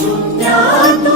ശൂന്യാത്മ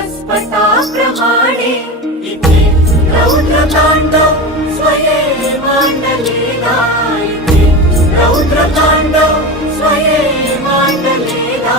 वनस्पताप्रमाणे इति रौद्रकाण्डौ स्वये माण्डलेदा इति रौद्रकाण्डौ स्वये माण्डलेदा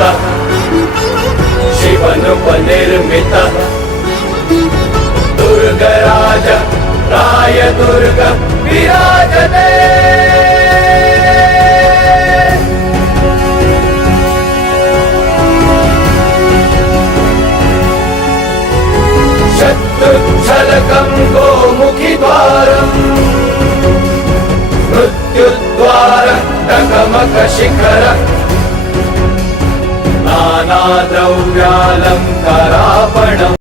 પિતા શિવન નિર્મિતા દુર્ગ રાજ રાય દુર્ગ વિરાજતે शत्रुच्छलकं गोमुखिद्वारम् मृत्युद्वार टकमकशिखर నాద్రవ్యాలంకరాపణం